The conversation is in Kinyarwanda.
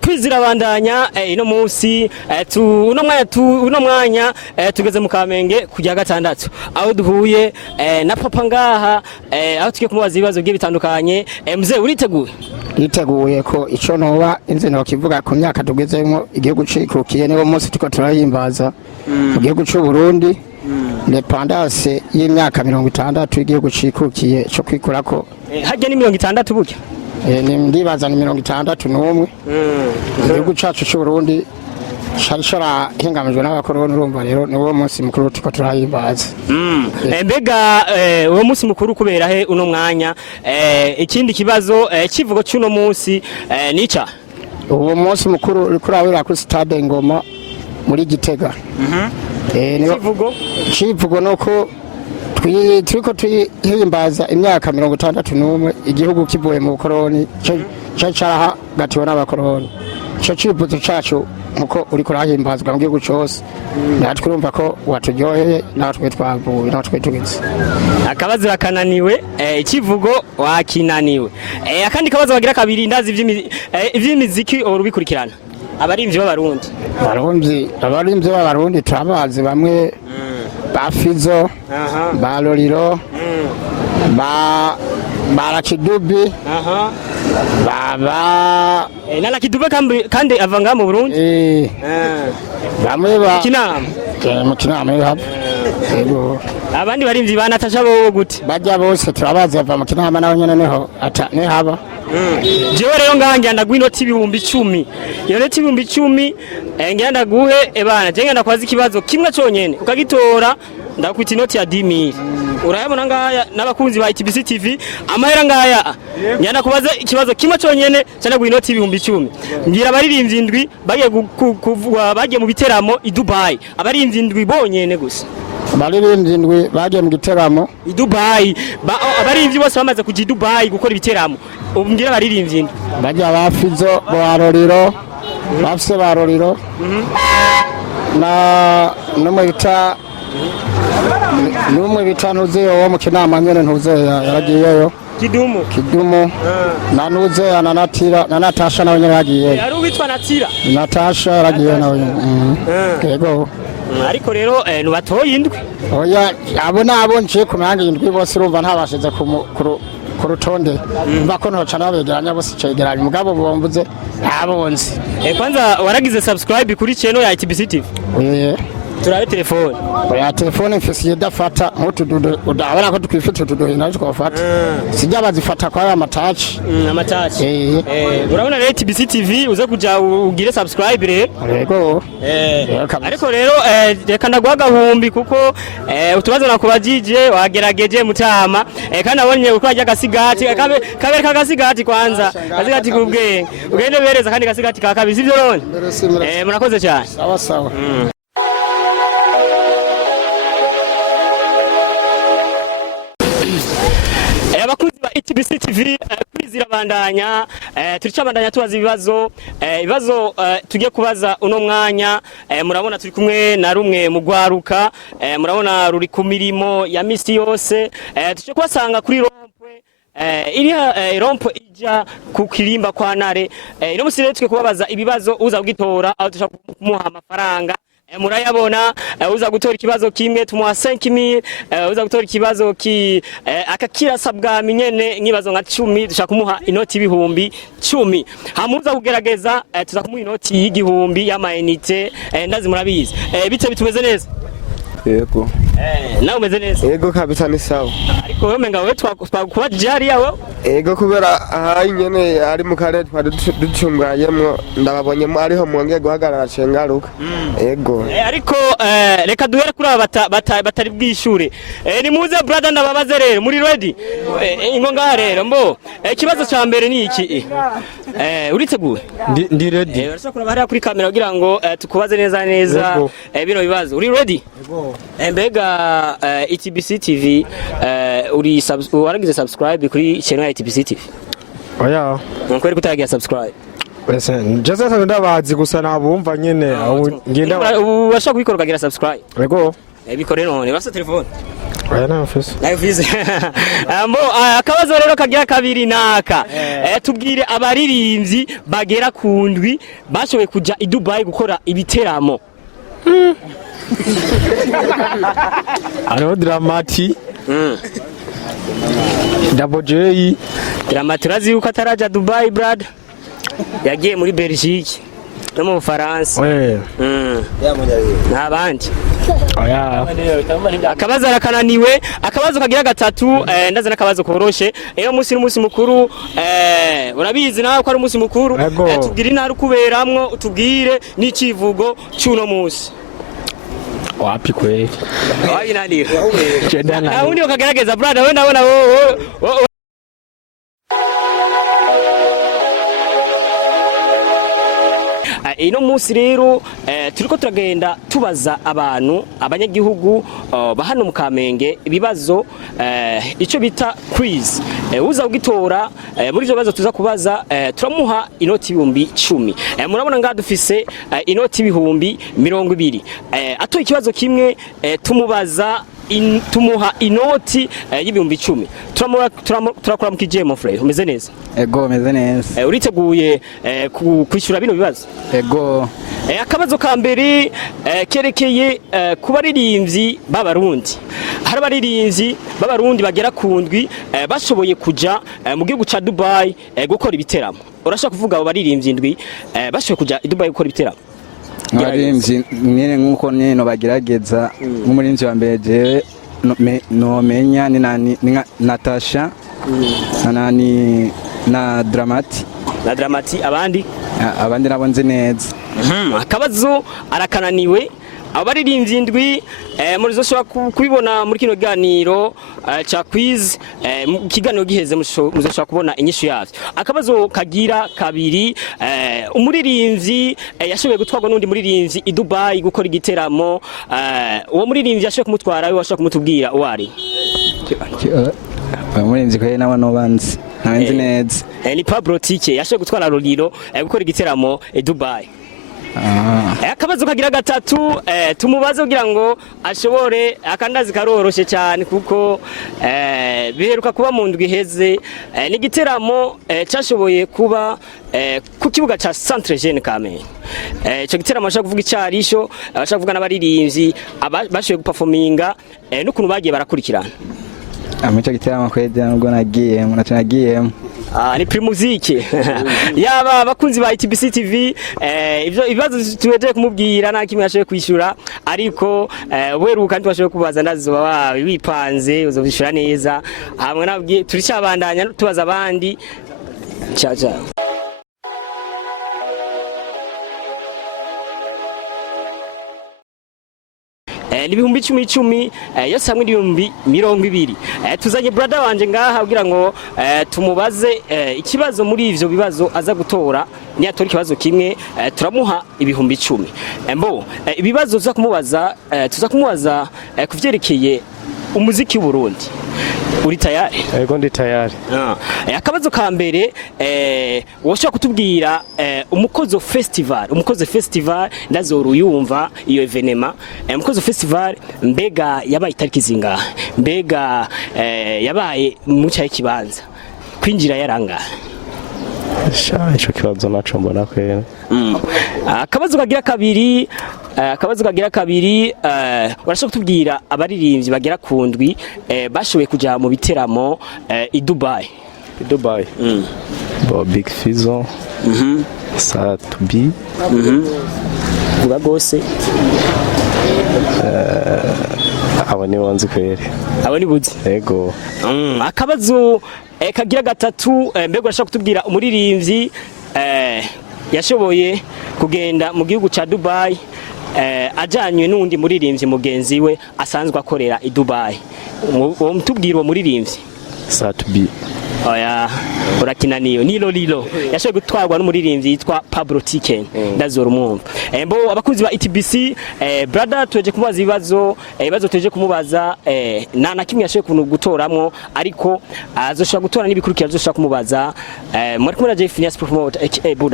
kwizira bandanya ino munsi uno mwanya tugeze mu Kamenge kujya gatandatu aho duhuye na papa ngaha aho tugiye kumubaza ibibazo bigiye bitandukanye. Mzee uriteguye? Yiteguye ko ico noba inze no kivuga ku myaka tugezemo igihugu cikukiye niwo munsi tuko turahimbaza mu gihugu cy'u Burundi independence y'imyaka 60 igihugu cikukiye cyo kwikurako. Hajya ni 60 burya ni ndibaza ni 61 igihugu cyacu cy'u Burundi shara hingamijwe n'abakoroni urumva rero niwo munsi mukuru tuko turahimbaza. Mbega uwo munsi mukuru kubera he uno mwanya ikindi kibazo kivugo cy'uno munsi nica uwo munsi mukuru uri kurabira kuri stade Ngoma muri Gitega. Kivugo nuko turiko tuhimbaza imyaka 61 igihugu kivuye mu bukoroni cyaha gatiwe n'abakoroni. Cyo kivuzo cyacu nkuko uri kurahimbazwa mu gihugu cyose natwe urumva ko waturyoheye natwe twavuye natwe tugeze. Akabazo bakananiwe ikivugo wakinaniwe. Akandi kabazo bagira kabiri ndazi ivy'imiziki urubikurikirana abarimvyi b'abarundi turabazi bamwe bafizo baloriro barakidubi baba nala kidube kandi avanga mu Burundi bamwe ba kinama yabo abandi barimvyi banatasha bo gute bajya bose turabazi ava mu kinama naho nyene neho ne haba. Jewe rero nganja ndagwino ibihumbi 10 iyo leta ibihumbi 10 ngenda guhe ebana je ngenda kwaza ikibazo kimwe cyonyene ukagitora ndakwita inoti ya 10000 urayabona ngaya n'abakunzi ba ETBC-TV amahera ngaya ngenda kubaza ikibazo kimwe cyonyene cyane guha inoti ibihumbi 10 ngira abaririmbyi indwi bagiye mu biteramo i Dubai abaririmbyi indwi bonyene gusa abaririmbyi indwi bagiye mu giteramo i Dubai abaririmbyi bose bamaze kuja i Dubai gukora ibiteramo ngira abaririmbyi indwi bajya bafizo baroriro bafise baroriro na numwita numwe bitanuze wo mu kinama nyene ntuze yaragiyeyo kidumu na nuze na natira na natasha nawe nyene yagiye yari ubitwa natira natasha yaragiye nawe yego ariko rero nubatoye indwi oya abo nabo nje kumanga indwi bose urumva ntabashize ku rutonde mbako ntoca nabegeranya bose cegeranye mugabo bombuze abonzi. Kwanza waragize subscribe kuri channel ya ETBC-TV? Turabe telefone. Ya telefone mfisiye dafata nkutududo udabona ko twifite tududo naje kwafata. Sijya bazifata kwa ya matachi. Amatachi. Urabona rero ETBC-TV uze kuja ugire subscribe rero. Yego. Ariko rero reka ndagwa gahumbi kuko utubazo nakubajije wagerageje mutama kandi abonye uko ajya gasigati kabere kagasigati kwanza gasigati kubwe ugende bereza kandi gasigati ka Kabisa ivyo rone. Murakoze cyane. Sawa sawa. Abakunzi ba ETBC-TV kwizira bandanya turicabandanya tubaza ibibazo tugiye kubaza uno mwanya murabona turi kumwe na rumwe mu gwaruka murabona ruri ku mirimo ya misi yose tuje kwasanga kuri rompwe iri rompwe ija ku kirimba kwa Nare ino musire tuje kubabaza ibibazo uza kugitora aho tushaka kumuha amafaranga murayabona uza gutora ikibazo kimwe tumuha 5000 uza gutora ikibazo akakira sabwa minyene nkibazo nka 10 dushaka kumuha inoti ibihumbi 10 hamuza kugerageza tuza kumuha inoti y'igihumbi y'amainite ndazi murabizi bite bitumeze neza. Yego nawe umeze neza? Yego kabisa ni sawa. Ariko wewe menga wewe twakuba jari yawe? Yego kubera nyene ari mu kare ducungayemo ndababonyemo ariho mwongeye guhagarara cengaruka. Yego ariko reka duhere kuri batari bwishure ni muze brother ndababaze rero muri ready ingo ngaha rero mbo ikibazo ca mbere ni iki uriteguye? Ndi ready. Urashaka kuba kuri kamera kugira ngo tukubaze neza bino bibazo uri ready? Yego mbega ETBC-TV waragize subscribe kuri channel ya ETBC-TV? Oya nkwere kutagira subscribe Wese ndabazi gusa nabumva nyene ngenda urashaka kubikora ukagira subscribe. Yego bikore none basa telefone aya nafise nayivuze ambo akabazo rero kagira kabiri naka tubwire abaririmbyi bagera kundwi bashoboye kuja i Dubai gukora ibiteramo ariho Dramati Double J Dramati urazi yuko ataraja Dubai brother yagiye muri Belgique no mu Faransa n'abandi akabazo arakananiwe akabazo kagira gatatu ndaza nakabazo koroshe iyo munsi n'umunsi mukuru urabizi nawe ko ari umunsi mukuru tubwire intara kuberamwo utubwire n'icivugo cy'uno munsi wapi kweli wapi nani na undi ukagerageza brother we ndabona wowe ino munsi rero turiko turagenda tubaza abantu abanyagihugu bahano mu Kamenge ibibazo ico bita quiz uza kugitora muri byo bibazo tuza kubaza turamuha inoti 10,000 murabona nga dufise inoti 20,000 atoye ikibazo kimwe tumubaza tumuha inoti y'10,000 turakora mu kijemo frere umeze neza ego meze neza uriteguye kwishura bino bibazo ego akabazo ka mbere kerekeye kuba ririmbyi b'abarundi hari abaririmbyi b'abarundi bagera kundwi bashoboye kuja mu gihugu ca Dubai gukora ibiteramo urashaka kuvuga abo baririmbyi ndwi bashoboye kuja i Dubai gukora ibiteramo abarimvyi nyene nkuko nyene bagerageza nk'umurimvyi wa mbere jewe no menya ni nani Natasha nani na Dramati abandi nabo nzi neza akabazo arakananiwe abaririmbyi ndwi muri zo shaka kubibona muri kino ganiro cha quiz kiganiro giheze muzoshaka kubona inyishu yavyo akabazo kagira kabiri umuririmbyi yashoboye gutwarwa nundi muririmbyi i Dubai gukora igiteramo uwo muririmbyi yashoboye kumutwara we washaka kumutubwira uwari umuririmbyi ko nawe no banzi nanzi neza ni Pablo Tike yashoboye gutwara Roliro gukora igiteramo i Dubai akabazo kagira gatatu tumubaze kugira ngo ashobore akandazi karoroshe cyane kuko biheruka kuba mu ndwi heze ni giteramo cyashoboye kuba ku kibuga ca Centre Jeune Kamenge ico giteramo ashaka kuvuga icyarisho ashaka kuvuga n'abaririmbyi bashoboye guperforminga n'ukuntu bagiye barakurikirana amico giteramo kwede nubwo nagiye ni primuzike yaba bakunzi ba ETBC-TV ivyo ibibazo tuweje kumubwira nta kimwe yashoboye kwishura ariko weruka ntwashoboye kubaza ndazoba wipanze uzobishura neza hamwe nabwiye turicabandanya tubaza abandi cha n'ibihumbi 10,000 yose hamwe n'ibihumbi 20,000 tuzanye brother wanje ngaha kugira ngo tumubaze ikibazo muri ivyo bibazo aza gutora ni atora ikibazo kimwe turamuha ibihumbi 10 mbo ibibazo tuza kumubaza kuvyerekeye umuziki w'u Burundi uri tayari ego ndi tayari akabazo ka mbere woshaka kutubwira umukozo festival ndazoro uyumva iyo evenema umukozo festival mbega yabaye itariki zingahe mbega yabaye mu cyayi kibanza kwinjira yaranga ico kibazo naco mbona kwera akabazo kagira kabiri urashaka kutubwira abaririmbyi bagera kundwi bashoboye kuja mu biteramo i Dubai Big Fizzo Satubi vuga gose abo ni wanzi kwera abo ni buzi ego akabazo kagira gatatu mbega urashaka kutubwira umuririmbyi yashoboye kugenda mu gihugu ca Dubai ajanywe n'undi muririmbyi mugenzi we asanzwe akorera i Dubai uwo mutubwira uwo muririmbyi Satubi oya urakinaniyo Lilo yashoboye gutwarwa n'umuririmbyi yitwa Pablo Tike ndazora umwumva mbo abakunzi ba ETBC brother tweje kumubaza ibibazo tweje kumubaza na kimwe yashoboye gutoramwo ariko azoshaka gutora n'ibikurikira azoshaka kumubaza muri kumwe na Jeff Nias Promote aka Buda